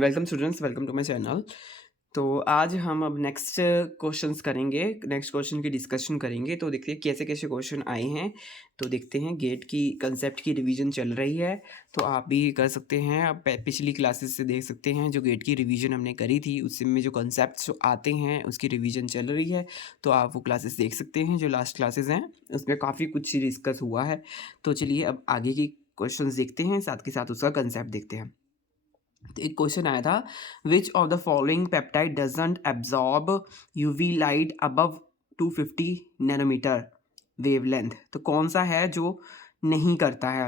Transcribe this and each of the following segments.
Welcome students, welcome to my channel. तो आज हम अब नेक्स्ट क्वेश्चंस करेंगे, नेक्स्ट क्वेश्चन की डिस्कशन करेंगे। तो देखते हैं कैसे कैसे क्वेश्चन आए हैं। तो देखते हैं, गेट की कंसेप्ट की रिवीजन चल रही है, तो आप भी कर सकते हैं। आप पिछली क्लासेस से देख सकते हैं, जो गेट की रिवीजन हमने करी थी उसमें जो कंसेप्ट जो आते हैं उसकी रिवीजन चल रही है। तो आप वो क्लासेस देख सकते हैं, जो लास्ट क्लासेस हैं उसमें काफ़ी कुछ डिस्कस हुआ है। तो चलिए अब आगे की क्वेश्चन देखते हैं, साथ के साथ उसका कंसेप्ट देखते हैं। तो एक क्वेश्चन आया था, which of the following peptide doesn't absorb UV light above 250 nanometer wavelength. तो कौन सा है जो नहीं करता है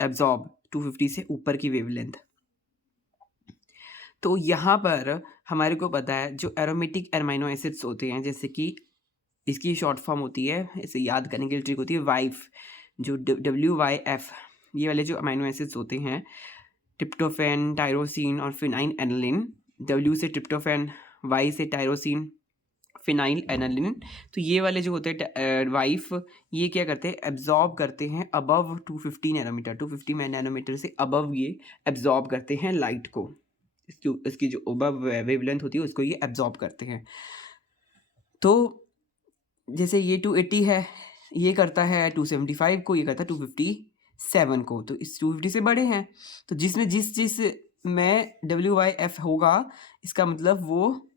एब्जॉर्ब 250 से ऊपर की वेवलेंथ। तो यहाँ पर हमारे को पता है जो एरोमेटिक एमाइनो एसिड्स होते हैं, जैसे कि इसकी शॉर्ट फॉर्म होती है, इसे याद करने की ट्रिक होती है वाइफ, जो WYF, ये वाले जो अमाइनो एसिड्स होते हैं, ट्रिप्टोफैन, टायरोसिन और फिनाइल एनालिन। W से ट्रिप्टोफैन, Y से टायरोसिन, फिनाइल एनालिन। तो ये वाले जो होते हैं वाइफ, ये क्या करते हैं, एब्जॉर्ब करते हैं अबव 250 नैनोमीटर, 250 नैनोमीटर से अबव ये एब्जॉर्ब करते हैं लाइट को। इसकी जो अबव वेवलेंथ होती है उसको ये एब्जॉर्ब करते हैं। तो जैसे ये 280 है, ये करता है 275 को, ये करता है 257 को, तो इस 250 से बड़े हैं। तो जिसमें जिस में WYF होगा, इसका मतलब वो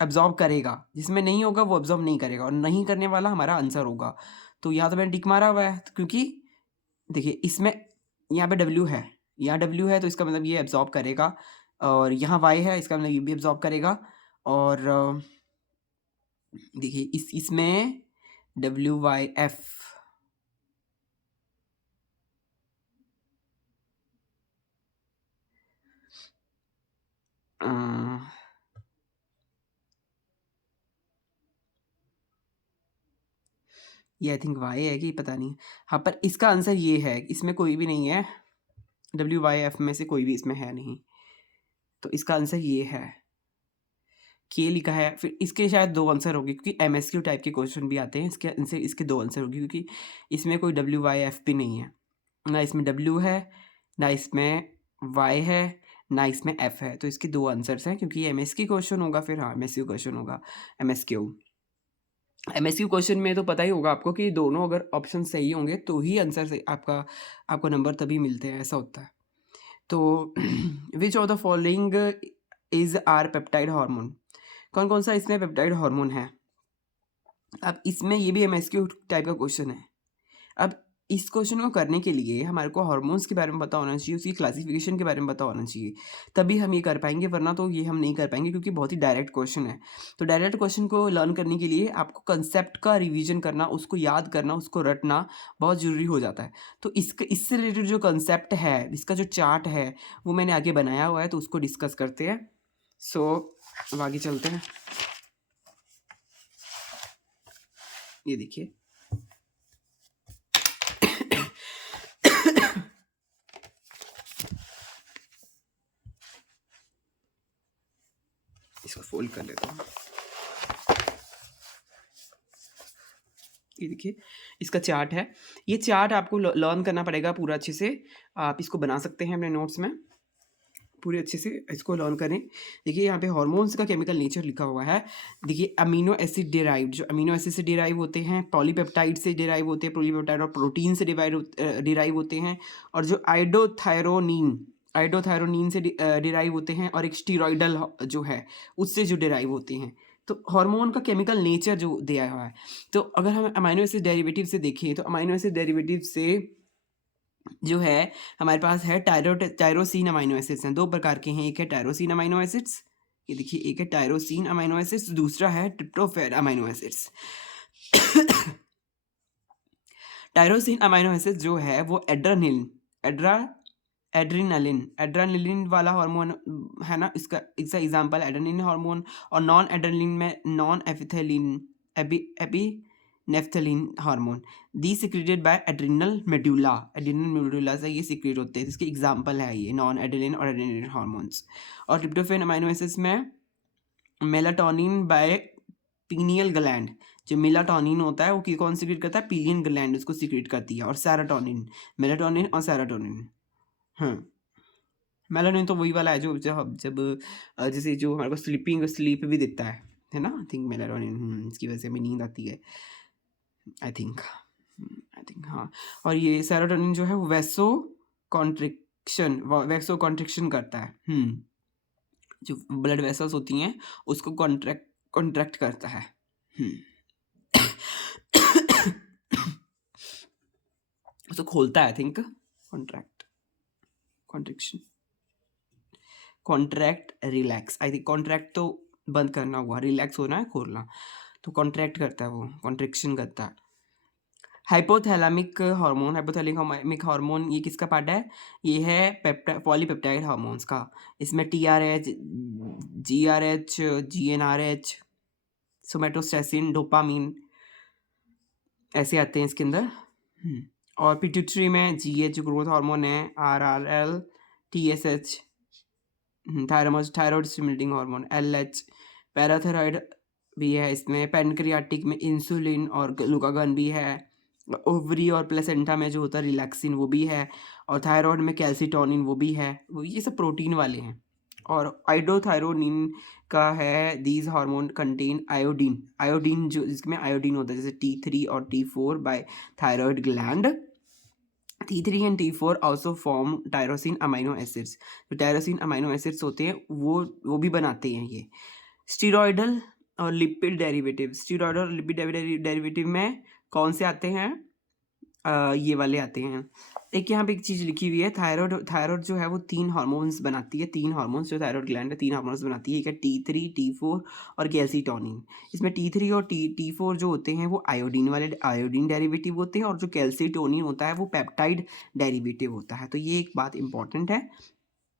एब्जॉर्ब करेगा, जिसमें नहीं होगा वो एब्जॉर्ब नहीं करेगा, और नहीं करने वाला हमारा आंसर होगा। तो यहाँ तो मैंने टिक मारा हुआ है, तो क्योंकि देखिए इसमें यहाँ पे W है, यहाँ W है, तो इसका मतलब ये एब्जॉर्ब करेगा, और यहाँ Y है, इसका मतलब ये भी एब्जॉर्ब करेगा। और देखिए इसमें WYF ये आई थिंक Y है कि पता नहीं। हाँ, पर इसका आंसर ये है, इसमें कोई भी नहीं है, WYF में से कोई भी इसमें है नहीं, तो इसका आंसर ये है, के लिखा है। फिर इसके शायद दो आंसर होंगे, क्योंकि MSQ टाइप के क्वेश्चन भी आते हैं, इसके आंसर, इसके दो आंसर होंगे, क्योंकि इसमें कोई WYF भी नहीं है, ना इसमें W है, ना इसमें Y है, ना इसमें F है। तो इसके दो आंसर्स हैं, क्योंकि MSQ क्वेश्चन होगा, फिर हाँ MSQ क्वेश्चन होगा। MSQ क्वेश्चन में तो पता ही होगा आपको कि दोनों अगर ऑप्शन सही होंगे तो ही आंसर से आपको नंबर तभी मिलते हैं, ऐसा होता है। तो which of the following is are peptide hormone, कौन कौन सा इसमें पेप्टाइड हार्मोन है। अब इसमें ये भी MSQ टाइप का क्वेश्चन है। अब इस क्वेश्चन को करने के लिए हमारे को हार्मोन्स के बारे में पता होना चाहिए, उसकी क्लासिफिकेशन के बारे में पता होना चाहिए, तभी हम ये कर पाएंगे, वरना तो ये हम नहीं कर पाएंगे, क्योंकि बहुत ही डायरेक्ट क्वेश्चन है। तो डायरेक्ट क्वेश्चन को लर्न करने के लिए आपको कंसेप्ट का रिवीजन करना, उसको याद करना, उसको रटना बहुत ज़रूरी हो जाता है। तो इससे रिलेटेड जो कंसेप्ट है, इसका जो चार्ट है, वो मैंने आगे बनाया हुआ है, तो उसको डिस्कस करते हैं। सो अब आगे चलते हैं। ये देखिए, इसको फोल्ड कर लेता हूँ। ये देखिए, इसका चार्ट है। ये चार्ट आपको लर्न करना पड़ेगा पूरा अच्छे से। आप इसको बना सकते हैं अपने नोट्स में, पूरे अच्छे से इसको लर्न करें। देखिए यहाँ पे हार्मोन्स का केमिकल नेचर लिखा हुआ है। देखिए अमीनो एसिड डिराइव्ड, जो अमीनो एसिड से डिराइव होते हैं, पॉलीपेप्टाइड से डिराइव होते हैं, पॉलीपेप्टाइड और प्रोटीन से डिराइव होते हैं, और जो आइडोथायरोनीन से डिराइव होते हैं, और एक स्टीरॉयडल जो है उससे जो डिराइव होते हैं। तो हार्मोन का केमिकल नेचर जो दिया हुआ है। तो अगर हम अमीनो एसिड डेरिवेटिव से देखें, तो अमीनो एसिड डेरिवेटिव से जो है हमारे पास है टायरोसिन अमीनो एसिड्स हैं, दो प्रकार के हैं। एक है टायरोसिन अमीनो एसिड्स, ये देखिए, एक है टायरोसिन अमीनो एसिड्स, दूसरा है tryptophan amino acids. Tyrosine amino acids जो है वो एड्रेनलिन वाला हार्मोन है ना, इसका एग्जांपल एड्रेनलिन हार्मोन। और नॉन एड्रेनलिन में non epinephrine hormone, the secreted by adrenal medulla से ये सिक्रेट होते हैं। इसके एग्जांपल है ये नॉन एड्रेनलिन और एड्रेनलिन हार्मोन्स। और ट्रिप्टोफैन अमीनो एसिड्स में मेलाटोनिन बाय पीनियल ग्लैंड, जो मेलाटोनिन होता है वो कौन सिक्रेट करता है, पीनियल ग्लैंड उसको सिक्रेट करती है। और सेरोटोनिन, मेलाटोनिन और सेरोटोनिन, हाँ मेलाटोनिन तो वही वाला है जो जब जब जैसे जो हमारे को स्लीप भी देता है ना? आई थिंक मेलाटोनिन इसकी वजह से हमें नींद आती है। आई थिंक आई थिंक हाँ। और ये सेरोटोनिन जो है वो वैसो कॉन्ट्रिक्शन करता है। जो ब्लड वेसल्स होती हैं उसको कॉन्ट्रैक्ट करता है। उसको खोलता है I think. Contraction contract relax I think. Contract तो बंद करना हुआ, रिलैक्स होना है खोलना, तो कॉन्ट्रैक्ट करता है वो, कॉन्ट्रिक्शन करता है। हाइपोथैलेमिक हार्मोन ये किसका पार्ट है? ये है पॉलीपेप्टाइड हार्मोन्स का। इसमें TRH, GRH, GnRH, सोमेटोस्टेसिन, डोपामीन ऐसे आते हैं इसके अंदर। और पिट्यूटरी में GH ग्रोथ हार्मोन है, RRL, TSH thyroid stimulating hormone LH, parathyroid भी है इसमें, पैनक्रियाटिक में इंसुलिन और ग्लूकागन भी है, ओवरी और प्लेसेंटा में जो होता है रिलैक्सिन वो भी है, और थायराइड में कैल्सिटोनिन वो भी है। वो ये सब प्रोटीन वाले हैं। और आइडोथायरोनिन का है, दीज हार्मोन कंटेन आयोडीन जो जिसमें आयोडीन होता है, जैसे T3 और T4 by thyroid gland. T3 and T4 also form tyrosine amino acids. जो टायरोसिन अमाइनो एसिड्स होते हैं वो भी बनाते हैं ये। स्टीरॉयडल और लिपिड डेरिवेटिव में कौन से आते हैं? ये वाले आते हैं। एक यहाँ पे एक चीज़ लिखी हुई है, थायराइड जो है वो 3 हार्मोन्स बनाती है। 3 हार्मोन्स जो थायराइड ग्लैंड है 3 हार्मोन्स बनाती है। एक है T3, T4 और कैल्सिटोनिन। इसमें T3 और T4 जो होते हैं वो आयोडीन डेरिवेटिव होते हैं, और जो कैल्सिटोनिन होता है वो पेप्टाइड डेरिवेटिव होता है। तो ये एक बात इंपॉर्टेंट है,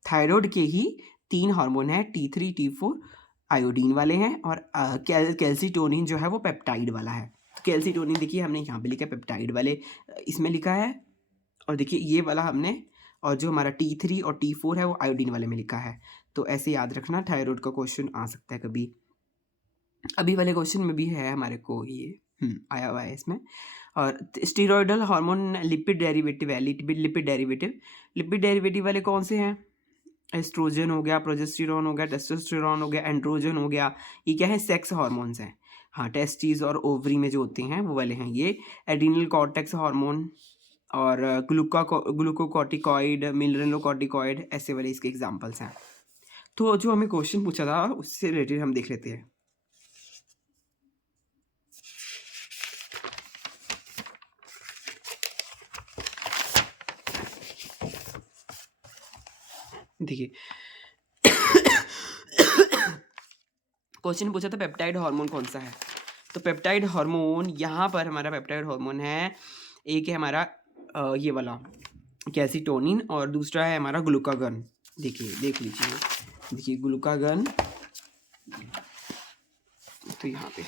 थायराइड के ही 3 हार्मोन है, T3, T4 आयोडीन वाले हैं, और कैल्सिटोनिन जो है वो पेप्टाइड वाला है। कैल्सिटोनिन देखिए हमने यहाँ पे लिखा है पेप्टाइड वाले, इसमें लिखा है, और देखिए ये वाला हमने, और जो हमारा T3 और T4 है वो आयोडीन वाले में लिखा है। तो ऐसे याद रखना, थायराइड का क्वेश्चन आ सकता है कभी। अभी वाले क्वेश्चन में भी है हमारे को ये आया हुआ है इसमें। और स्टीरॉयडल हार्मोन लिपिड डेरिवेटिव है। लिपिड डेरिवेटिव वाले कौन से हैं? एस्ट्रोजन हो गया, प्रोजेस्टेरॉन हो गया, टेस्टोस्टेरॉन हो गया, एंड्रोजन हो गया। ये क्या है? सेक्स हार्मोन्स हैं। हाँ, टेस्टिस और ओवरी में जो होते हैं वो वाले हैं ये। एड्रिनल कॉर्टेक्स हार्मोन और ग्लूकोकॉर्टिकॉइड, मिनरलोकॉर्टिकॉइड, ऐसे वाले इसके एग्जांपल्स हैं। तो जो हमें क्वेश्चन पूछा था उससे रिलेटेड हम देख लेते हैं। देखिए क्वेश्चन पूछा था पेप्टाइड हार्मोन कौन सा है, तो पेप्टाइड हार्मोन यहाँ पर हमारा पेप्टाइड हार्मोन है, एक है हमारा ये वाला कैल्सिटोनिन, और दूसरा है हमारा ग्लूकागन। देखिए देख लीजिए, देखिए ग्लूकागन, तो यहाँ पे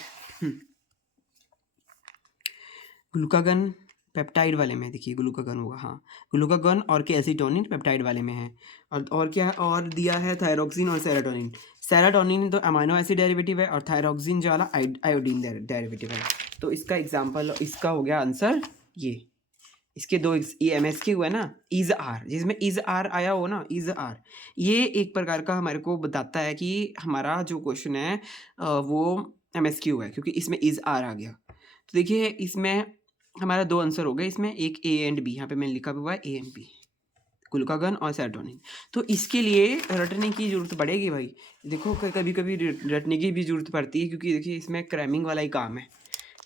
ग्लूकागन पेप्टाइड वाले में, देखिए ग्लूकागन होगा, हाँ ग्लूकागन और कैल्सिटोनिन पेप्टाइड वाले में है। और क्या और दिया है? थायरोक्सिन और सेरोटोनिन। सेरोटोनिन तो अमाइनो एसिड डेरिवेटिव है, और थायरोक्सिन जो वाला आयोडीन डेरिवेटिव है। तो इसका एग्जाम्पल, इसका हो गया आंसर ये। इसके दो ये MSQ हुआ ना, इज आर, जिसमें इज आर आया हो ना, इज आर, ये एक प्रकार का हमारे को बताता है कि हमारा जो क्वेश्चन है वो MSQ है, क्योंकि इसमें इज आर आ गया। तो देखिए इसमें हमारा 2 आंसर हो गए इसमें, एक A एंड B, यहाँ पे मैंने लिखा हुआ है A एंड B, ग्लूकागन और सेरोटोनिन। तो इसके लिए रटने की ज़रूरत पड़ेगी भाई। देखो कभी कभी रटने की भी ज़रूरत पड़ती है, क्योंकि देखिए इसमें क्रैमिंग वाला ही काम है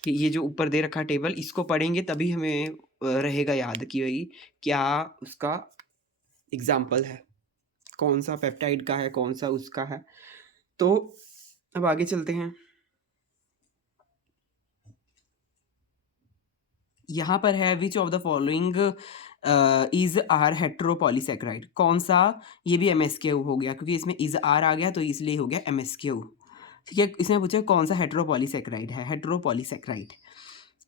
कि ये जो ऊपर दे रखा टेबल, इसको पढ़ेंगे तभी हमें रहेगा याद कि भाई क्या उसका एग्जाम्पल है, कौन सा पेप्टाइड का है, कौन सा उसका है। तो अब आगे चलते हैं। यहाँ पर है which of the following is are heteropolysaccharide, कौन सा? ये भी MSQ हो गया, क्योंकि इसमें इज आर आ गया तो इसलिए हो गया MSQ। ठीक है, इसमें पूछा कौन सा हेट्रोपॉलीसेक्राइड है, हेट्रोपॉलीसेक्राइड।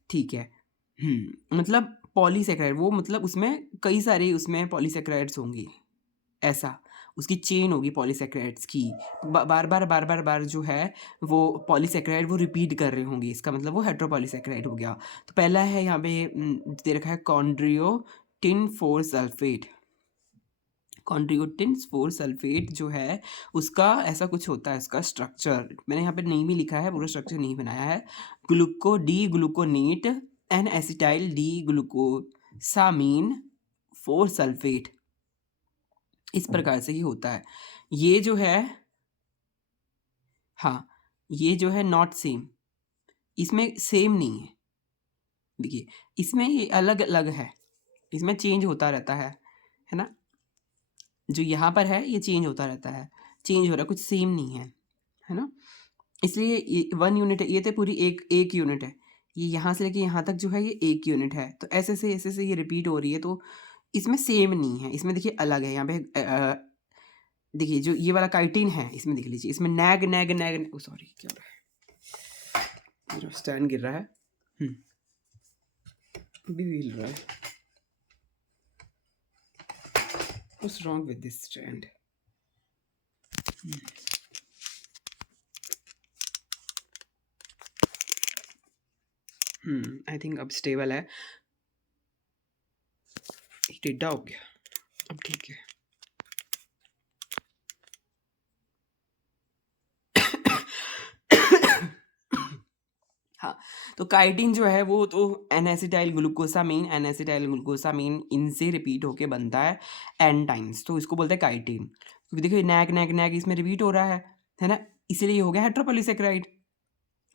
ठीक है, मतलब पॉलीसेक्राइड वो मतलब उसमें कई सारे उसमें पॉलीसेक्राइड्स होंगी, ऐसा उसकी चेन होगी पॉलीसेक्राइड्स की, बार बार जो है वो पॉलीसेक्राइड वो रिपीट कर रहे होंगे, इसका मतलब वो हेट्रोपॉलीसेक्राइड हो गया। तो पहला है यहाँ पे दे रखा है कॉन्ड्रियोटिन 4 सल्फेट, कॉन्ट्रीब्यूटिन 4 सल्फेट जो है उसका ऐसा कुछ होता है, इसका स्ट्रक्चर मैंने यहाँ पे नहीं भी लिखा है, पूरा स्ट्रक्चर नहीं बनाया है। D gluconate N acetyl D glucosamine 4 sulphate, इस प्रकार से ही होता है। ये जो है, हाँ ये जो है नॉट सेम, इसमें सेम नहीं है। देखिए इसमें ये अलग अलग है, इसमें चेंज होता रहता है ना। जो यहाँ पर है ये चेंज होता रहता है, चेंज हो रहा है, कुछ सेम नहीं है ना। इसलिए ये 1 यूनिट है, ये तो पूरी एक यूनिट है। ये यहाँ से लेके यहाँ तक जो है ये 1 यूनिट है। तो ऐसे से ये रिपीट हो रही है, तो इसमें सेम नहीं है, इसमें देखिए अलग है। यहाँ पे देखिए जो ये वाला काइटिन है, इसमें देख लीजिए, इसमें नैग नैग नैग सॉरी क्या हो रहा है, मेरा स्टैंड गिर रहा है। अभी भी हिल रहा है। What's wrong with this strand? I think अब स्टेबल है, टेढ़ा हो गया, अब ठीक है। हाँ, तो काइटिन जो है वो तो एन-एसिटाइल ग्लूकोसामीन इनसे रिपीट होके बनता है एन टाइम्स, तो इसको बोलते हैं काइटिन। क्योंकि देखिए नैग नैग नैग इसमें रिपीट हो रहा है ना, इसीलिए ये हो गया हेट्रोपॉलीसेकेराइड।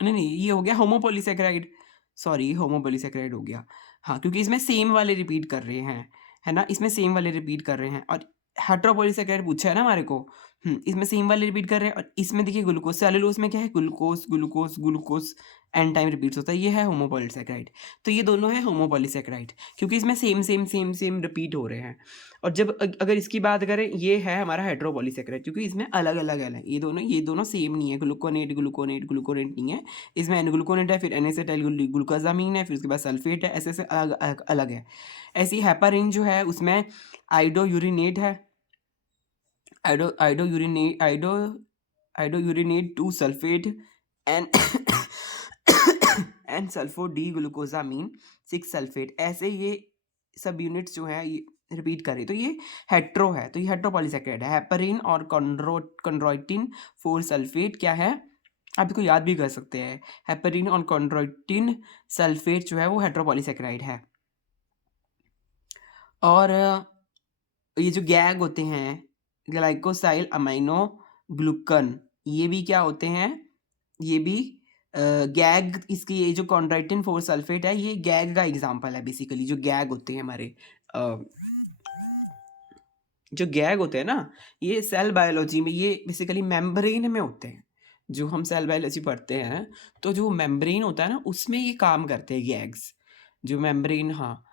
नहीं ये हो गया होमोपॉलीसेकेराइड, सॉरी होमोपॉलीसेकेराइड हो गया। हाँ क्योंकि इसमें सेम वाले रिपीट कर रहे हैं, है ना, इसमें सेम वाले रिपीट कर रहे हैं। और हेट्रोपॉलीसेकेराइड पूछा है ना हमारे को, इसमें सेम वाले रिपीट कर रहे हैं। और इसमें देखिए ग्लूकोज, सेलुलोज में क्या है, glucose glucose glucose n time repeats होता है, ये है होमोपॉलीसेकेराइड। तो ये दोनों है होमोपॉलीसेकेराइड, क्योंकि इसमें same same same same repeat हो रहे हैं। और जब अगर इसकी बात करें, ये है हमारा हेट्रोपॉलीसेकेराइड, क्योंकि इसमें अलग अलग है। ये दोनों सेम नहीं है, ग्लूकोनेट ग्लूकोनेट ग्लूकोनेट नहीं है, इसमें एन ग्लूकोनेट है, फिर एन-एसिटाइल ग्लूकोसामीन है, फिर उसके बाद सल्फेट है, ऐसे ऐसे अलग अलग अलग है। ऐसी हेपारिन जो है उसमें आइडोयूरिनेट है, iduronate 2 sulphate N N sulpho D glucosamine 6 sulphate, ऐसे ये सब यूनिट्स जो है ये रिपीट करें, तो ये हेट्रो है, तो ये हेट्रोपॉलीसेकेराइड है। हेपरिन और कॉन्ड्रोइटिन 4 सल्फेट क्या है, आप इसको याद भी कर सकते हैं। हेपरिन और कॉन्ड्रोइटिन सल्फेट जो है वो हेट्रोपॉलीसेकेराइड है। और ये जो गैग होते हैं, ग्लाइकोसाइल अमाइनो ग्लूकन, ये भी क्या होते हैं, ये भी गैग, इसकी ये जो कॉन्ड्राइटिन 4 सल्फेट है ये गैग का एग्जांपल है। बेसिकली जो गैग होते हैं हमारे, जो गैग होते हैं ना, ये सेल बायोलॉजी में ये बेसिकली मेम्ब्रेन में होते हैं। जो हम सेल बायोलॉजी पढ़ते हैं, तो जो मेम्ब्रेन होता है ना उसमें ये काम करते हैं गैग्स, जो मेम्ब्रेन, हाँ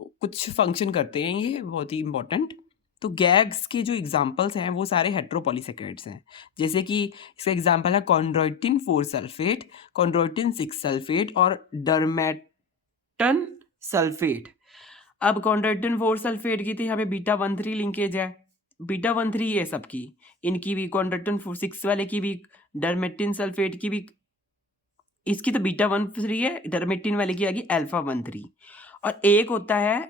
कुछ फंक्शन करते हैं ये बहुत ही इंपॉर्टेंट। तो गैग्स के जो एग्जांपल्स हैं वो सारे हेट्रोपॉलीसेकेराइड्स हैं। जैसे कि इसका एग्जांपल है कॉन्ड्रोइटिन 4 सल्फेट, कॉन्ड्रोइटिन 6 सल्फेट और डर्मेटन सल्फेट। अब कॉन्ड्रोइटिन 4 सल्फेट की थी, यहाँ पे बीटा 1,3 लिंकेज है, बीटा 1,3 है सबकी, इनकी भी कॉन्ड्रोइटिन 6 वाले की भी, डर्मेटिन सल्फेट की भी, इसकी तो बीटा 1,3 है, डर्मेटिन वाले की आएगी अल्फा 1,3। और एक होता है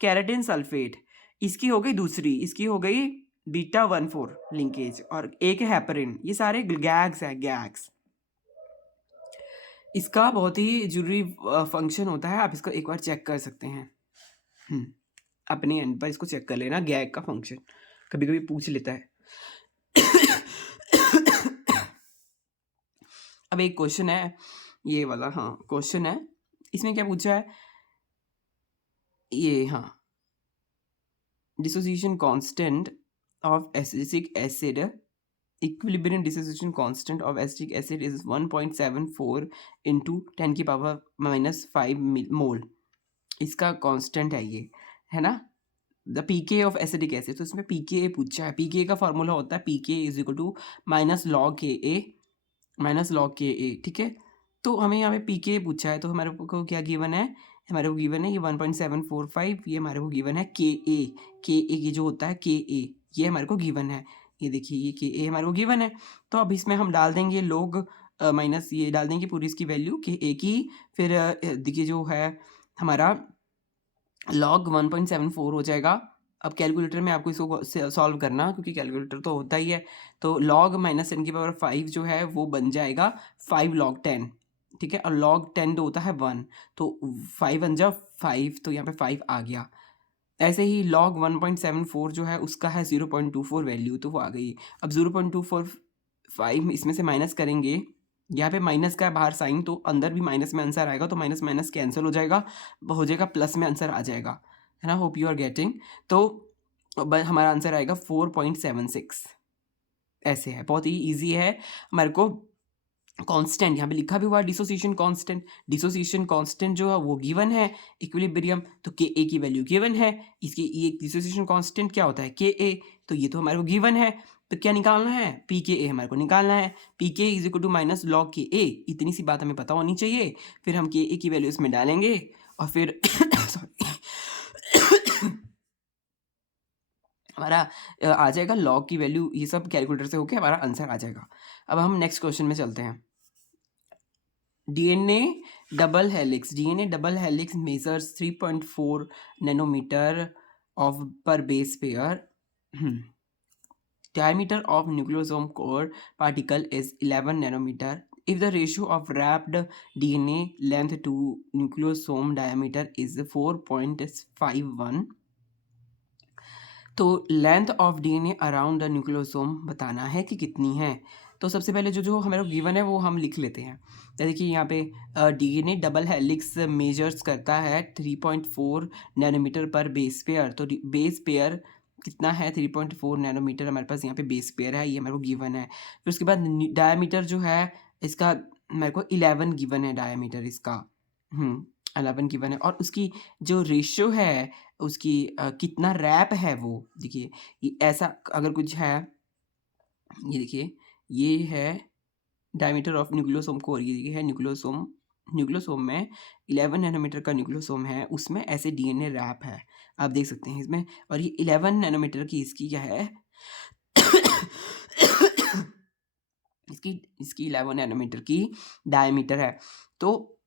कैरेटिन सल्फेट, इसकी हो गई दूसरी, इसकी हो गई बीटा 1,4 लिंकेज, और एक है हेपरिन। ये सारे गैग्स हैं, गैग्स। इसका बहुत ही जरूरी फंक्शन होता है, आप इसको एक बार चेक कर सकते हैं, अपने एंड पर इसको चेक कर लेना, गैग का फंक्शन कभी कभी पूछ लेता है। अब एक क्वेश्चन है ये वाला, हाँ क्वेश्चन है, इसमें क्या पूछा है ये, हाँ dissociation constant of acetic acid, equilibrium dissociation constant of acetic acid is 1.74 into 10⁻⁻5 mole, इसका कांस्टेंट है ये, है ना, the pK of acetic acid. तो इसमें पीके पूछा है, पीके का फॉर्मूला होता है pK is equal to -log Ka, ठीक है। तो हमें यहाँ पे पीके पूछा है, तो हमारे को क्या गिवन है, हमारे को गिवन है ये 1.745, ये हमारे को गिवन है के ए की जो होता है के ए, ये हमारे को गिवन है, ये देखिए ये के ए हमारे को गिवन है। तो अब इसमें हम डाल देंगे लोग माइनस ये डाल देंगे पूरी इसकी वैल्यू के ए की, फिर देखिए जो है हमारा log 1.74 हो जाएगा अब कैलकुलेटर में आपको इसको सॉल्व करना, क्योंकि कैलकुलेटर तो होता ही है। तो log -10⁵ जो है वो बन जाएगा 5 log 10, ठीक है। और log 10 तो होता है 1, तो 5 1 जा 5, तो यहाँ पे 5 आ गया। ऐसे ही log 1.74 जो है उसका है 0.24 वैल्यू, तो वो आ गई। अब 0.245 इसमें से माइनस करेंगे, यहाँ पे माइनस का है बाहर साइन, तो अंदर भी माइनस में आंसर आएगा, तो माइनस माइनस कैंसिल हो जाएगा, हो जाएगा प्लस में आंसर आ जाएगा, है ना। Hope you are getting. तो हमारा आंसर आएगा 4.76। ऐसे है, बहुत ही ईजी है। हमारे को कांस्टेंट यहाँ पे लिखा भी हुआ है, डिसोसिएशन कांस्टेंट जो है वो गिवन है, इक्विलिब्रियम तो के ए की वैल्यू गिवन है। इसकी ये डिसोसिएशन कांस्टेंट क्या होता है, के ए, तो ये तो हमारे को गिवन है। तो क्या निकालना है, पी के ए हमारे को निकालना है। P K is equal to minus log K a, इतनी सी बात हमें पता होनी चाहिए। फिर हम के ए की वैल्यू इसमें डालेंगे और फिर सॉरी हमारा आ जाएगा लॉग की वैल्यू, ये सब कैलकुलेटर से होके हमारा आंसर आ जाएगा। अब हम नेक्स्ट क्वेश्चन में चलते हैं। DNA double helix measures 3.4 nanometer of per base pair. Diameter of nucleosome core particle is 11 nanometer. If the ratio of wrapped DNA length to nucleosome diameter is 4.51, तो length of DNA around the nucleosome बताना है कि कितनी है। तो सबसे पहले जो हमारे को गिवन है वो हम लिख लेते हैं। देखिए यहाँ पे डीएनए डबल हेलिक्स मेजर्स करता है 3.4 नैनोमीटर पर बेस पेयर। तो बेस पेयर कितना है, 3.4 नैनोमीटर हमारे पास यहाँ पे बेस पेयर है, ये हमारे को गिवन है। फिर उसके बाद डायमीटर जो है इसका मेरे को 11 गिवन है, डायमीटर इसका 11 गिवन है। और उसकी जो रेशियो है उसकी कितना रैप है वो देखिए, ये ऐसा अगर कुछ है, ये देखिए ये है डायमीटर ऑफ न्यूक्लियोसोम कोर, ये है न्यूक्लियोसोम में 11 नैनोमीटर का न्यूक्लियोसोम है, उसमें ऐसे डीएनए रैप है, आप देख सकते हैं इसमें। और ये 11 नैनोमीटर की इसकी क्या है इसकी 11 नैनोमीटर की डायमीटर है। तो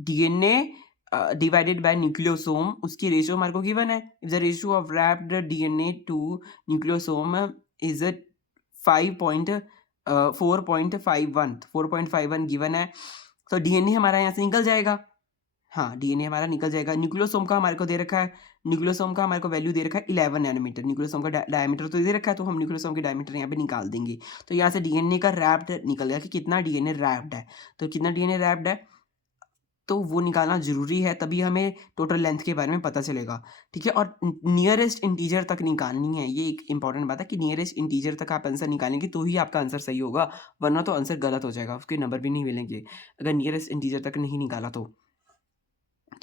डीएनए डिवाइडेड बाय न्यूक्लियोसोम, उसकी रेशियो हमारे को गिवन है। If the ratio of wrapped DNA to nucleosome is 4.51 given है, तो डीएनए हमारा यहाँ से निकल जाएगा। हाँ, डीएनए हमारा निकल जाएगा। न्यूक्लियोसोम का हमारे को दे रखा है, न्यूक्लियोसोम का हमारे को वैल्यू दे रखा है 11 नैनोमीटर। न्यूक्लियोसोम का डायमीटर तो दे रखा है, तो हम न्यूक्लियोसोम की डायमीटर यहाँ पे निकाल देंगे। तो यहाँ से डीएनए का रैप्ड निकल गया कि कितना डीएनए रैप्ड है। तो कितना डीएनए रैप्ड है तो वो निकालना ज़रूरी है, तभी हमें टोटल लेंथ के बारे में पता चलेगा, ठीक है। और नियरेस्ट इंटीजर तक निकालनी है, ये एक इंपॉर्टेंट बात है कि नियरेस्ट इंटीजर तक आप आंसर निकालेंगे तो ही आपका आंसर सही होगा, वरना तो आंसर गलत हो जाएगा, उसके नंबर भी नहीं मिलेंगे अगर नियरेस्ट इंटीजर तक नहीं निकाला तो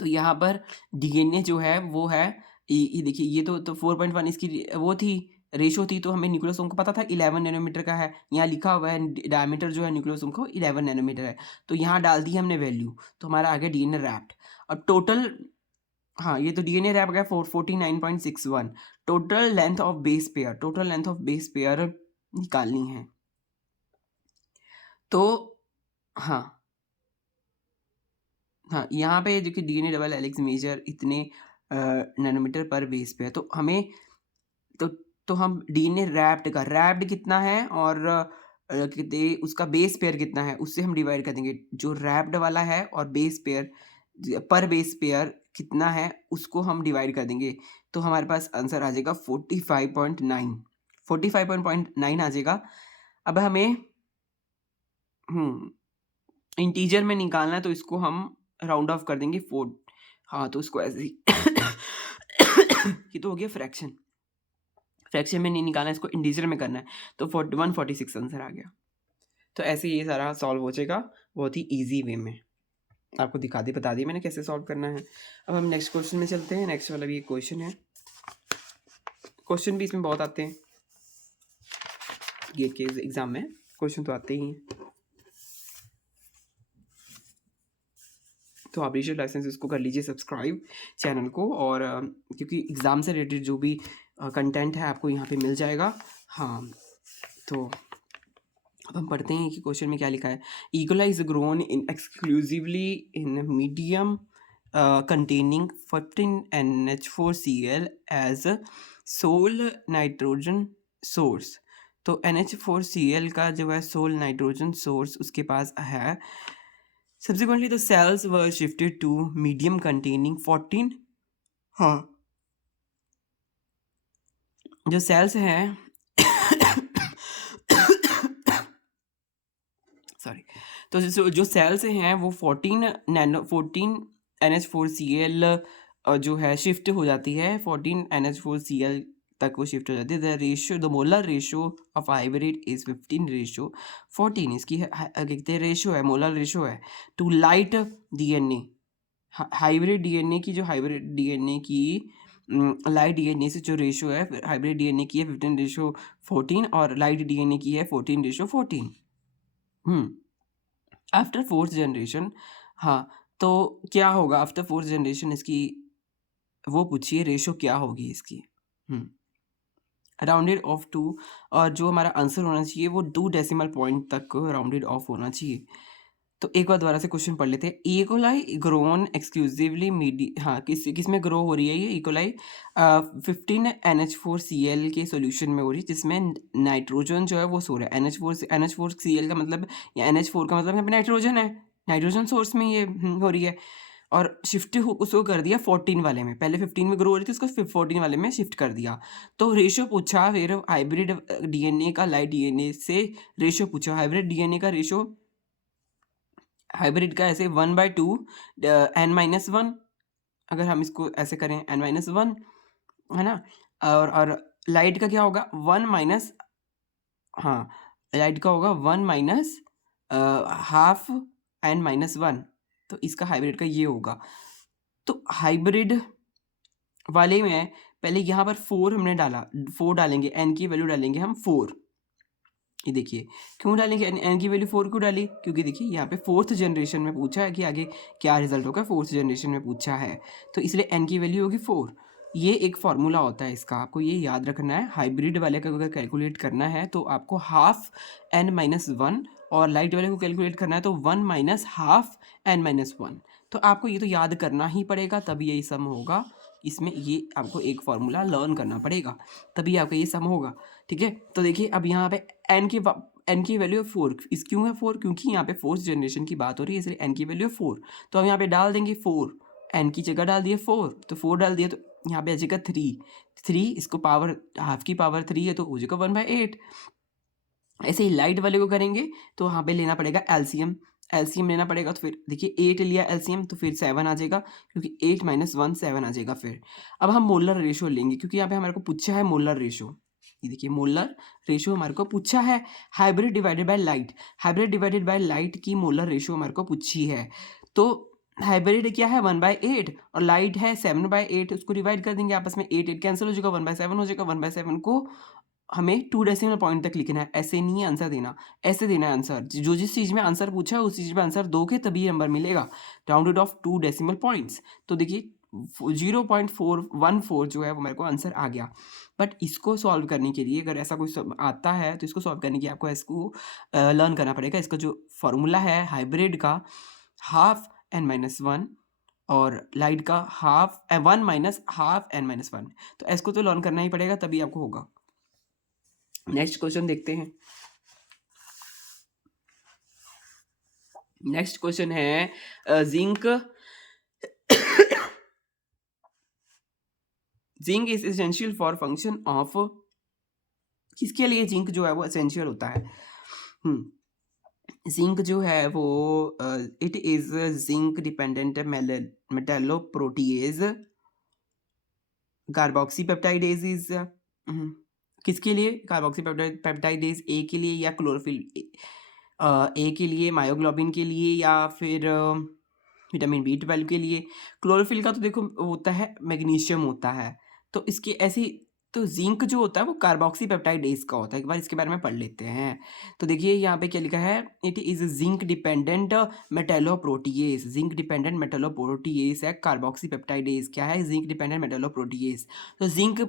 यहाँ पर डीएनए जो है वो है, ये देखिए, ये तो 4.1 इसकी वो थी, रेशो थी, तो हमें न्यूक्लियोसोम को पता था 11 नैनोमीटर का है। यहाँ लिखा हुआ है डायमीटर जो है न्यूक्लियोसोम का 11 नैनोमीटर है, तो यहाँ डाल दी हमने वैल्यू, तो हमारा आ गया डीएनए रैप्ड। और टोटल, हाँ ये तो डीएनए रैप गया 449.61। Total length of base pair निकालनी है। तो हाँ यहाँ पे देखिए डीएनए डबल हेलिक्स मेजर इतने नैनोमीटर पर बेस पे है, तो हमें तो हम डीएनए रैप्ड कितना है और कितने उसका बेस पेयर कितना है, उससे हम डिवाइड कर देंगे। जो रैप्ड वाला है और बेस पेयर पर बेस पेयर कितना है उसको हम डिवाइड कर देंगे, तो हमारे पास आंसर आ जाएगा 45.9 आ जाएगा। अब हमें इंटीजर में निकालना है, तो इसको हम राउंड ऑफ कर देंगे 4। हाँ, तो उसको ऐसे ही ये तो हो गया फ्रैक्शन में नहीं निकालना, इसको इंटीजर में करना है, तो 146 आंसर आ गया। तो ऐसे ये सारा सॉल्व हो जाएगा बहुत ही इजी वे में, आपको बता दी मैंने कैसे सॉल्व करना है। अब हम नेक्स्ट क्वेश्चन में चलते हैं। नेक्स्ट वाला भी एक क्वेश्चन है, क्वेश्चन भी इसमें बहुत आते हैं, गेट के एग्जाम में क्वेश्चन तो आते ही हैं। तो आप डिजिटल लाइसेंस इसको कर लीजिए सब्सक्राइब चैनल को, और क्योंकि एग्ज़ाम से रिलेटेड जो भी कंटेंट है आपको यहाँ पे मिल जाएगा। हाँ, तो अब हम पढ़ते हैं कि क्वेश्चन में क्या लिखा है। E coli is grown in exclusively in medium containing 14 NH4Cl as sole nitrogen source। तो NH4Cl का जो है सोल नाइट्रोजन सोर्स उसके पास है। Subsequently the cells were shifted to medium containing 14, हाँ, जो सेल्स हैं सॉरी, तो जो सेल्स हैं वो 14 NH4Cl जो है शिफ्ट हो जाती है, 14 NH4Cl तक वो शिफ्ट हो जाती है। The molar ratio of hybrid is 15:14। इसकी कहते हैं रेशो है, मोलर रेशो है to light DNA। Hybrid DNA की, जो हाइब्रिड डीएनए की लाइट डीएनए से जो रेशो है, हाइब्रिड डीएनए की है 15:14 और लाइट डीएनए की है 14:14। आफ्टर फोर्थ जनरेशन, हाँ, तो क्या होगा आफ्टर फोर्थ जनरेशन इसकी, वो पूछिए रेशो क्या होगी इसकी। राउंडेड ऑफ 2, और जो हमारा आंसर होना चाहिए वो 2 डेसिमल पॉइंट तक राउंडेड ऑफ होना चाहिए। तो एक बार दोबारा से क्वेश्चन पढ़ लेते हैं। इकोलाई ग्रोन एक्सक्लूसिवली हाँ, किस में ग्रो हो रही है ये इकोलाई? 15 NH4Cl के सॉल्यूशन में हो रही है, जिसमें नाइट्रोजन जो है वो सो रहा है। NH4Cl का मतलब, या NH4 का मतलब यहाँ पे नाइट्रोजन है, नाइट्रोजन सोर्स में ये हो रही है। और शिफ्ट उसको कर दिया 14 वाले में, पहले 15 में ग्रो हो रही थी, उसको 14 वाले में शिफ्ट कर दिया। तो रेशो पूछा फिर हाइब्रिड डीएनए का लाइट डीएनए से रेशो पूछा। हाइब्रिड डीएनए का रेशो, हाइब्रिड का ऐसे 1/2 n-1, अगर हम इसको ऐसे करें n-1, है ना। और लाइट का क्या होगा 1 माइनस, हाँ, लाइट का होगा 1 माइनस हाफ n-1। तो इसका हाइब्रिड का ये होगा। तो हाइब्रिड वाले में पहले यहाँ पर 4 हमने डाला, 4 डालेंगे, n की वैल्यू डालेंगे हम 4। ये देखिए क्यों डालेंगे n की वैल्यू 4 क्यों डाली? क्योंकि देखिए यहाँ पे फोर्थ जनरेशन में पूछा है कि आगे क्या रिजल्ट होगा, फोर्थ जनरेशन में पूछा है, तो इसलिए n की वैल्यू होगी 4। ये एक फार्मूला होता है इसका, आपको ये याद रखना है। हाइब्रिड वाले का अगर कैलकुलेट करना है तो आपको हाफ n-1, और लाइट वाले को कैलकुलेट करना है तो 1 माइनस हाफ n-1। तो आपको ये तो याद करना ही पड़ेगा, तभी यही सम होगा। इसमें ये आपको एक फार्मूला लर्न करना पड़ेगा, तभी आपका ये सम होगा। ठीक है, तो देखिए अब यहाँ पे n की वैल्यू 4, इस क्यों है 4? क्योंकि यहाँ पे फोर्थ जनरेशन की बात हो रही है, इसलिए n की वैल्यू 4। तो हम यहाँ पे डाल देंगे 4, n की जगह डाल दिए 4, तो 4 डाल दिया, तो यहाँ पे आ जाएगा 3, इसको पावर हाफ की पावर 3 है तो हो जाएगा 1/8। ऐसे ही लाइट वाले को करेंगे तो यहाँ पे लेना पड़ेगा एलसीएम लेना पड़ेगा। तो फिर देखिए 8 लिया एलसीएम तो फिर 7 आ जाएगा, क्योंकि 8 माइनस 1 7 आ जाएगा। फिर अब हम मोलर रेशो लेंगे, क्योंकि यहाँ पे हमारे को पूछा है मोलर रेशो। ये देखिए मोलर रेशो हमारे को पूछा है, हाइब्रिड डिवाइडेड बाय लाइट की मोलर रेशो हमारे को पूछी है। तो हाइब्रिड क्या है 1/8 और लाइट है 7/8, उसको डिवाइड कर देंगे आपस में, 8 कैंसिल हो जाएगा, 1/7 हो जाएगा। 1/7 को हमें 2 डेसिमल पॉइंट तक लिखना है, ऐसे नहीं है आंसर देना, ऐसे देना है आंसर। जो जिस चीज़ में आंसर पूछा है उस चीज़ में आंसर दोगे तभी नंबर मिलेगा। राउंडेड ऑफ 2 डेसिमल पॉइंट्स, तो देखिए 0.414 जो है वो मेरे को आंसर आ गया। बट इसको सॉल्व करने के लिए, अगर ऐसा कोई आता है तो इसको सॉल्व करने के लिए आपको इसको लर्न करना पड़ेगा। इसका जो फॉर्मूला है हाइब्रिड का, हाफ n-1, और लाइट का 1 माइनस हाफ n-1। तो इसको तो लर्न करना ही पड़ेगा, तभी आपको होगा। नेक्स्ट क्वेश्चन देखते हैं। नेक्स्ट क्वेश्चन है zinc zinc is essential for function of, किसके लिए जिंक जो है वो एसेंशियल होता है? जिंक जो है वो it is zinc dependent metalloprotease carboxypeptidase is, किसके लिए? कार्बोक्सीपेप्टाइडेज ए के लिए, या क्लोरोफिल ए के लिए, मायोग्लोबिन के लिए, या फिर विटामिन B12 के लिए। क्लोरोफिल का तो देखो होता है मैग्नीशियम होता है, तो इसके ऐसी तो ज़िंक जो होता है वो कार्बोक्सीपेप्टाइडेज़ का होता है, एक बार इसके बारे में पढ़ लेते हैं। तो देखिए यहाँ पे क्या लिखा है, it is zinc dependent metalloprotease, zinc dependent metalloprotease है कार्बोक्सीपेप्टाइडेज़, क्या है ज़िंक डिपेंडेंट मेटालोप्रोटीज़। तो ज़िंक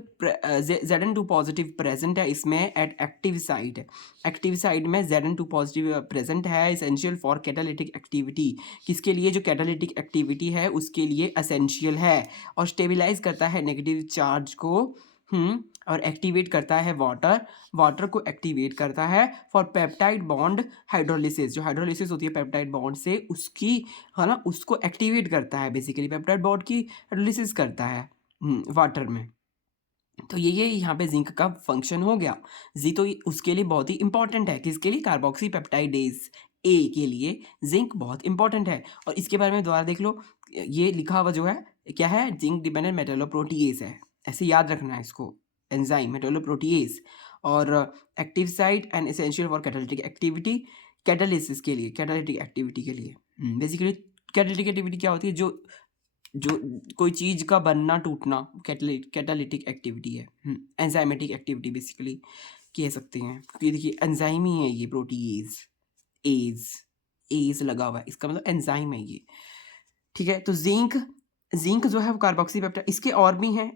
Zn2 पॉजिटिव प्रेजेंट है इसमें at active site, active site में Zn2 पॉजिटिव प्रेजेंट है, एसेंशियल फॉर कैटालिटिक एक्टिविटी, किसके लिए, जो कैटालिटिक एक्टिविटी है उसके लिए एसेंशियल है, और स्टेबलाइज करता है नेगेटिव चार्ज को, और एक्टिवेट करता है वाटर, वाटर को एक्टिवेट करता है फॉर पेप्टाइड बॉन्ड हाइड्रोलिसिस, जो हाइड्रोलिसिस होती है पेप्टाइड बॉन्ड से उसकी, है ना, उसको एक्टिवेट करता है, बेसिकली पेप्टाइड बॉन्ड की हाइड्रोलिसिस करता है वाटर में। तो ये यहाँ पे जिंक का फंक्शन हो गया। जी तो उसके लिए बहुत ही इंपॉर्टेंट है, किसके लिए, कार्बोक्सी पेप्टाइडेज ए के लिए जिंक बहुत इंपॉर्टेंट है। और इसके बारे में दोबारा देख लो, ये लिखा हुआ जो है क्या है, जिंक डिपेंडेंट मेटालोप्रोटीएज है, ऐसे याद रखना है इसको, एंजाइम मेटालोप्रोटीएज, और active site and essential for catalytic activity, catalysis के लिए, कैटालिटिक एक्टिविटी के लिए। बेसिकली कैटालिटिक एक्टिविटी क्या होती है, जो कोई चीज़ का बनना टूटना कैटालिटिक एक्टिविटी है, एंजाइमेटिक एक्टिविटी बेसिकली कह सकते हैं, क्योंकि देखिए एंजाइम ही है ये, प्रोटीज एज, एज लगा हुआ है, इसका मतलब एंजाइम है ये, ठीक है। तो जिंक, जिंक जो है वो कार्बोक्सी पेप्टाइड, इसके और भी हैं,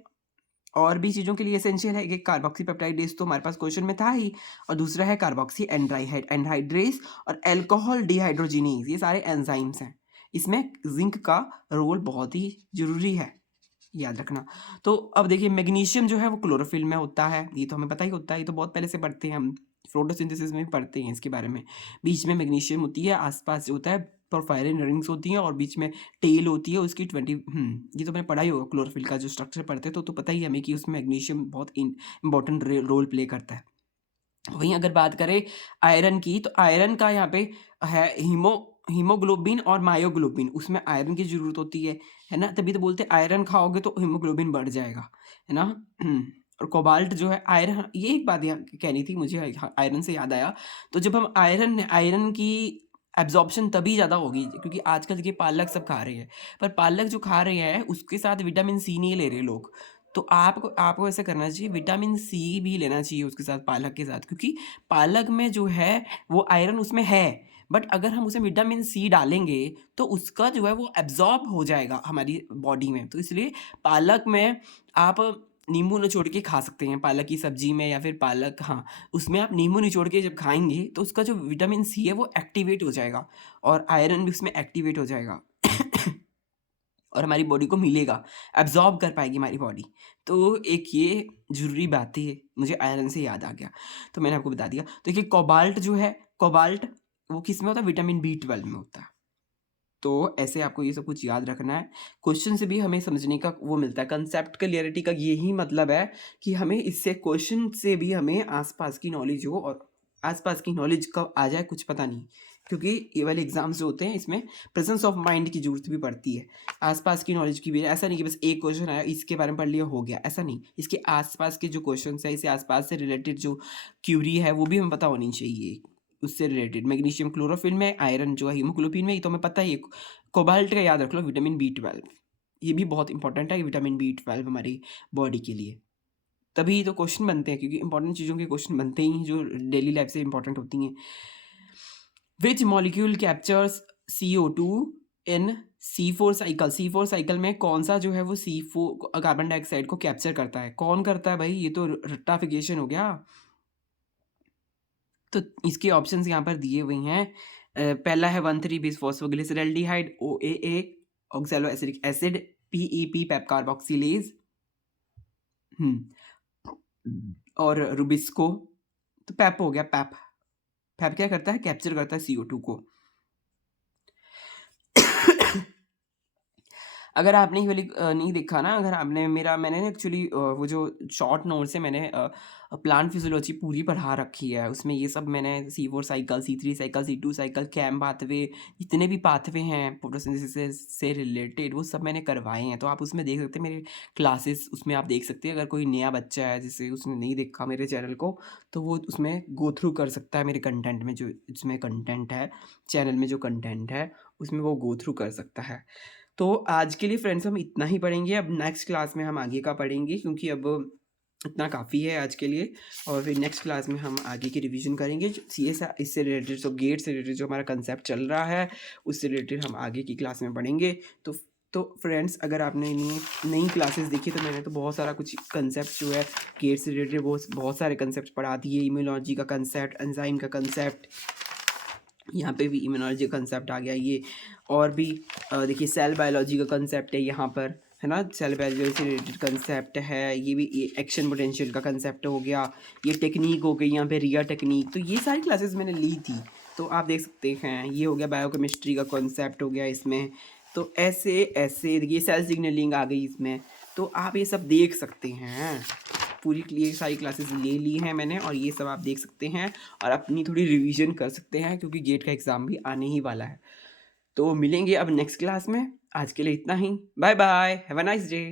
और भी चीज़ों के लिए एसेंशियल है, एक कार्बोक्सी पेप्टाइडेज तो हमारे पास क्वेश्चन में था ही, और दूसरा है कार्बोक्सी एनहाइड्रेज और अल्कोहल डिहाइड्रोजिनेज, ये सारे एंजाइम्स हैं, इसमें जिंक का रोल बहुत ही जरूरी है, याद रखना। तो अब देखिए मैग्नीशियम जो है वो क्लोरोफिल में होता है, ये तो हमें पता ही होता है, ये तो बहुत पहले से पढ़ते हैं हम, फोटोसिंथेसिस में भी पढ़ते हैं इसके बारे में। बीच में मैग्नीशियम होती है, आसपास जो होता है पोरफायरिन रिंग्स होती हैं, और बीच में टेल होती है उसकी 20, ये तो मैंने पढ़ा ही होगा, क्लोरोफिल का जो स्ट्रक्चर पढ़ते हैं तो पता ही है हमें कि उसमें मैग्नीशियम बहुत इंपॉर्टेंट रोल प्ले करता है। वहीं अगर बात करें आयरन की, तो आयरन का यहाँ पे है हीमोग्लोबिन और मायोग्लोबिन, उसमें आयरन की जरूरत होती है ना, तभी तो बोलते हैं आयरन खाओगे तो हीमोग्लोबिन बढ़ जाएगा, है ना। और कोबाल्ट जो है आयरन, ये एक बात यहाँ कहनी थी मुझे, आयरन से याद आया, तो जब हम आयरन की एब्जॉर्प्शन तभी ज़्यादा होगी, क्योंकि आजकल देखिए पालक सब खा रहे हैं, पर पालक जो खा रहे हैं उसके साथ विटामिन सी नहीं ले रहे लोग, तो आपको आपको ऐसा करना चाहिए, विटामिन सी भी लेना चाहिए उसके साथ, पालक के साथ, क्योंकि पालक में जो है वो आयरन उसमें है, बट अगर हम उसमें विटामिन सी डालेंगे तो उसका जो है वो एब्जॉर्ब हो जाएगा हमारी बॉडी में, तो इसलिए पालक में आप नींबू निचोड़ के खा सकते हैं, पालक की सब्जी में, या फिर पालक, हाँ, उसमें आप नींबू निचोड़ के जब खाएंगे तो उसका जो विटामिन सी है वो एक्टिवेट हो जाएगा, और आयरन भी उसमें एक्टिवेट हो जाएगा और हमारी बॉडी को मिलेगा, एब्जॉर्ब कर पाएगी हमारी बॉडी। तो एक ये ज़रूरी बात है, मुझे आयरन से याद आ गया, तो मैंने आपको बता दिया। तो देखिए कोबाल्ट जो है, कोबाल्ट वो किस में होता है, विटामिन B12 में होता है। तो ऐसे आपको ये सब कुछ याद रखना है, क्वेश्चन से भी हमें समझने का वो मिलता है, कंसेप्ट क्लियरिटी का यही मतलब है कि हमें इससे, क्वेश्चन से भी हमें आसपास की नॉलेज हो, और आसपास की नॉलेज कब आ जाए कुछ पता नहीं, क्योंकि ये वाले एग्जाम्स जो होते हैं इसमें प्रेजेंस ऑफ माइंड की जरूरत भी पड़ती है, आसपास की नॉलेज की भी, ऐसा नहीं कि बस एक क्वेश्चन आया इसके बारे में पढ़ लिया हो गया, ऐसा नहीं, इसके आसपास के जो क्वेश्चन है, इससे आसपास से रिलेटेड जो क्यूरी है वो भी हमें पता होनी चाहिए, उससे रिलेटेड, मैग्नीशियम क्लोरोफिल में, आयरन जो है हीमोग्लोबिन में, ये तो हमें पता ही है, कोबाल्ट का याद रख लो, विटामिन B12, ये भी बहुत इंपॉर्टेंट है, विटामिन B12 हमारी बॉडी के लिए, तभी तो क्वेश्चन बनते हैं, क्योंकि इंपॉर्टेंट चीज़ों के क्वेश्चन बनते ही हैं जो डेली लाइफ से इंपॉर्टेंट होती हैं। Which molecule captures CO2 in C4 cycle, C4 cycle में कौन सा जो है वो C4 कार्बन डाइऑक्साइड को कैप्चर करता है, कौन करता है भाई, ये तो रट्टाफिकेशन हो गया। तो इसके ऑप्शंस यहाँ पर दिए हुए हैं, पहला है 1,3 बिसफॉस्फोग्लिसरल्डिहाइड, OAA oxalo acidic acid, PEP PEP carboxylase, और रुबिस्को, तो पैप हो गया, पैप, पैप क्या करता है, कैप्चर करता है CO2 को। अगर आपने ये वाली नहीं देखा ना, अगर आपने मैंने ना एक्चुअली वो जो शॉर्ट नोट से मैंने प्लांट फिजियोलॉजी पूरी पढ़ा रखी है, उसमें ये सब मैंने C4 cycle, C3 cycle, C2 cycle, CAM pathway, जितने भी पाथवे हैं फोटोसिंथेसिस से रिलेटेड वो सब मैंने करवाए हैं, तो आप उसमें देख सकते हैं मेरे क्लासेस, उसमें आप देख सकते हैं, अगर कोई नया बच्चा है जिसे उसने नहीं देखा मेरे चैनल को, तो वो उसमें गो थ्रू कर सकता है, मेरे कंटेंट में जो इसमें कंटेंट है, चैनल में जो कंटेंट है उसमें वो गो थ्रू कर सकता है। तो आज के लिए फ्रेंड्स हम इतना ही पढ़ेंगे, अब नेक्स्ट क्लास में हम आगे का पढ़ेंगे, क्योंकि अब इतना काफ़ी है आज के लिए। और फिर नेक्स्ट क्लास में हम आगे की रिवीजन करेंगे जो सीएसआर इससे रिलेटेड, जो गेट से रिलेटेड जो हमारा कंसेप्ट चल रहा है उससे रिलेटेड हम आगे की क्लास में पढ़ेंगे। तो फ्रेंड्स, अगर आपने नई क्लासेस देखी तो मैंने तो बहुत सारा कुछ कंसेप्ट जो है गेट से रिलेटेड बहुत बहुत सारे कंसेप्ट पढ़ा दिए। इम्यूनोलॉजी का कंसेप्ट, एंजाइम का कंसेप्ट, यहाँ पे भी इम्यूनोलॉजी का कंसेप्ट आ गया ये। और भी देखिए सेल बायोलॉजी का कंसेप्ट है यहाँ पर, है ना, सेल बायोलॉजी से रिलेटेड कंसेप्ट है। ये भी एक्शन पोटेंशियल का कंसेप्ट हो गया। ये टेक्निक हो गई यहाँ पे, रिया टेक्निक। तो ये सारी क्लासेस मैंने ली थी, तो आप देख सकते हैं। ये हो गया बायोकेमिस्ट्री का कॉन्सेप्ट हो गया इसमें। तो ऐसे ऐसे देखिए सेल सिग्नलिंग आ गई इसमें। तो आप ये सब देख सकते हैं। पूरी ये सारी क्लासेस ले ली हैं मैंने, और ये सब आप देख सकते हैं और अपनी थोड़ी रिवीजन कर सकते हैं, क्योंकि गेट का एग्ज़ाम भी आने ही वाला है। तो मिलेंगे अब नेक्स्ट क्लास में। आज के लिए इतना ही। Bye bye, have a nice day.